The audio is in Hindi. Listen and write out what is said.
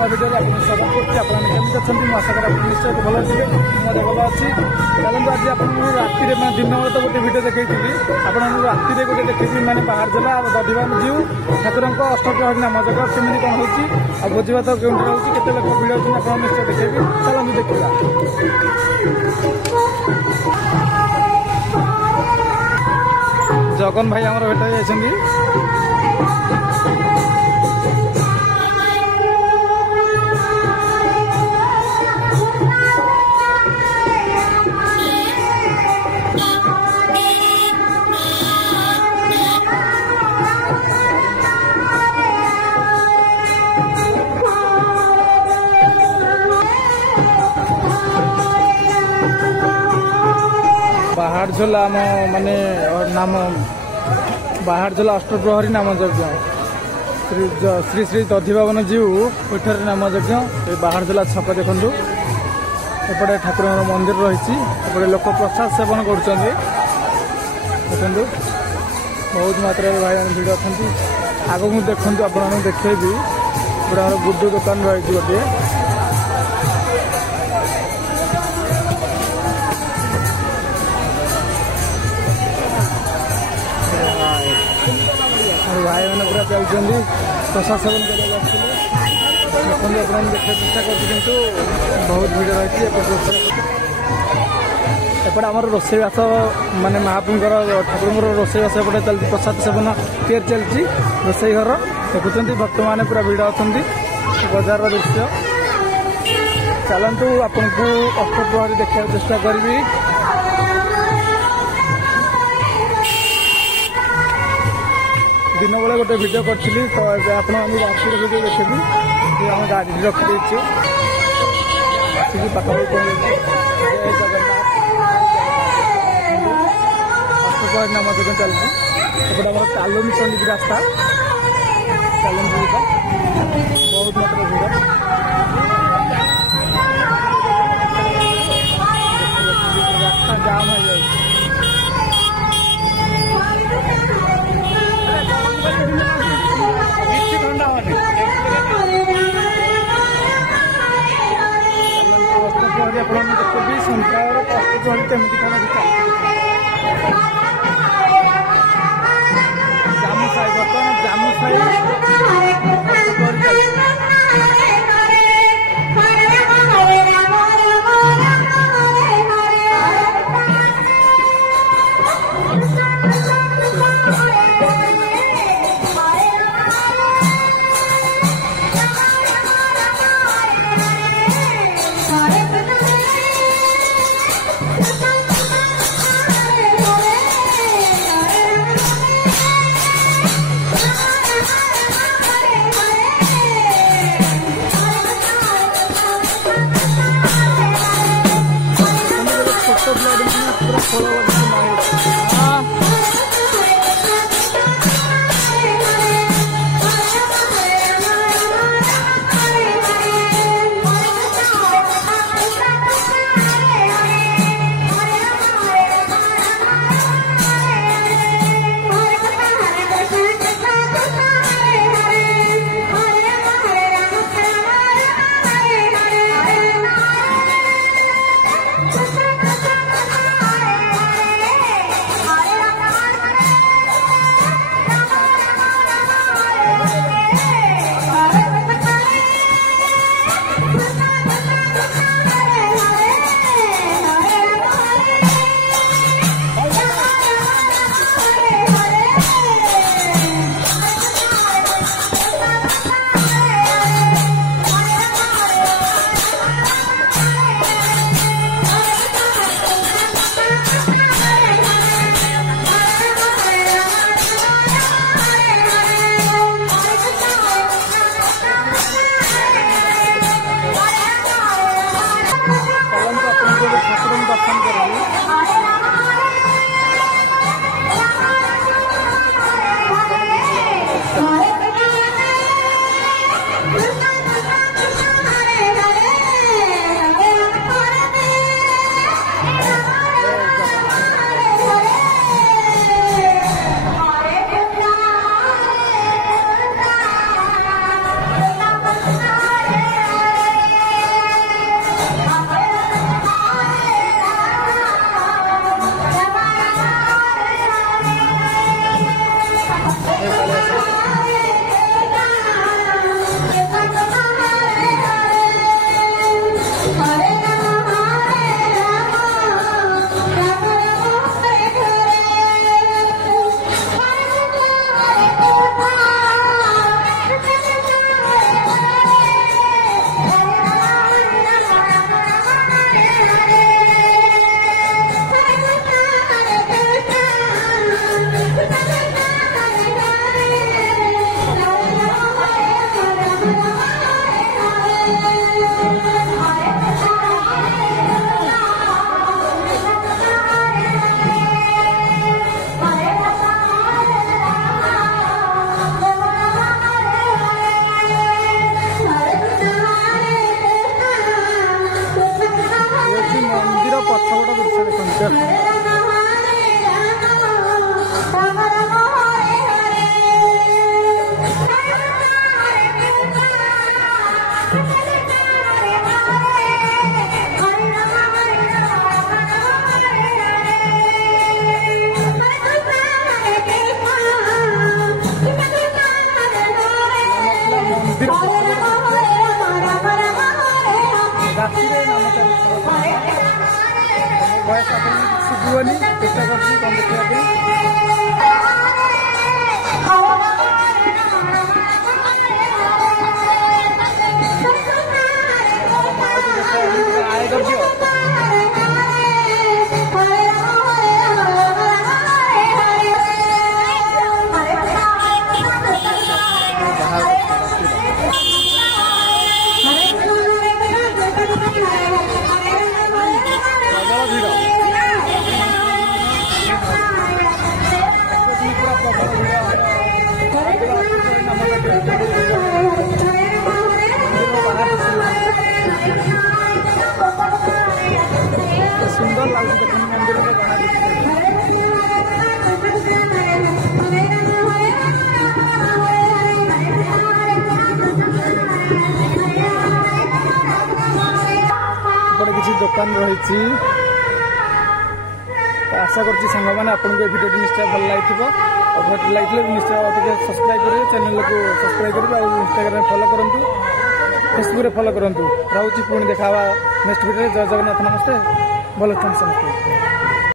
नुआ भिडियो आपको स्वागत करছি। আপনারা কেমন আছেন? ମୁଁ আশা করি ଆପଣ ନିଶ୍ଚୟ ଭଲ ଥିବେ। ମୁଁ ଭଲ ଅଛି। ଚାଲନ୍ତୁ ଆଜି ଆପଣଙ୍କୁ ରାତିରେ ମାନେ ଦିନ ବେଳେ ତ ଗୋଟେ ଭିଡ଼ିଓ ଦେଖେଇଥିଲି, ଆପଣଙ୍କୁ ରାତିରେ ଗୋଟେ ଦେଖେଇବି ମାନେ ବାହାରଜଲା ଦଧିବାନ ଜିଉ ଠାକୁରଙ୍କ ଅଷ୍ଟପ୍ରହରୀ ନାମ ଯଜ୍ଞ କେମିତି କ'ଣ ହେଉଛି ଆଉ ଭୋଜିଭାତ କେଉଁଠି ହେଉଛି କେତେ ଲୋକ ଭିଡ଼ ହେଉଛନ୍ତି ଆପଣ ନିଶ୍ଚୟ ଦେଖେଇବି। ଚାଲନ୍ତୁ ଦେଖିବା। ଜଗନ ଭାଇ ଆମର ଭେଟ ଯାଇଛନ୍ତି। बाहारझोला आम माने नाम बाहारझोला अष्टप्रहरी नाम यज्ञ श्री श्री दधिबावन जीव पीठर नाम यज्ञ बाहारझोला छक देखु एपटे ठाकुर मंदिर रही लोक प्रसाद सेवन कर बहुत मात्रा भाई भिड़ अच्छा आग मुझे देखूँ आपको देखेबी गोटे गुड्डू दुकान रही गोटे भाई मैंने पूरा चलते प्रसाद सेवन करते देखा चेष्टा कर बहुत भिड़ रही एपटे आम रोसईवास माने महाप्रभुर ठाकुर रोसईवास एपटे चलती प्रसाद सेवन तैयारी चलती रोसई घर देखुं भक्त मैंने पूरा भिड़ अच्छा बजार दृश्य चलतु आपन को अष्टप्रहरी देखा चेष्टा करी दिन बेले गोटे भिडियो करी तो आप रातिर भिडियो देखी आम गाड़ी रखी पाखापाखि अष्टप्रहरी नाम यज्ञ चलती एपटे आम तालुनी चंदी रास्ता तालुनी बहुत मात्रा भिड़ रास्ता जाम हो जाए देखी संख्यार अष्टप्रहरी केमी कौन जामुसाई बर्तमान जामुसाई ଭଏସ୍ ଆପଣଙ୍କୁ ଶୁଭିବନି, ଚେଷ୍ଟା କରୁଛି କ'ଣ ଦେଖିବା ପାଇଁ। ଆୟ କରିଦିଅ। सुंदर लगे देखने मंदिर में गणा बड़े किसी दुकान रही। आशा करती सांग मैंने आपको भिडियो निश्चय भल लगे लगे निश्चय सब्सक्राइब करेंगे, चैनल को सब्सक्राइब करेंगे और इंस्टाग्राम फॉलो करूँ, फेसबुक फॉलो करूँ। रोचे पुणी देखा नेक्स्ट वीडियो। जय जगन्नाथ, नमस्ते, भल समस्त।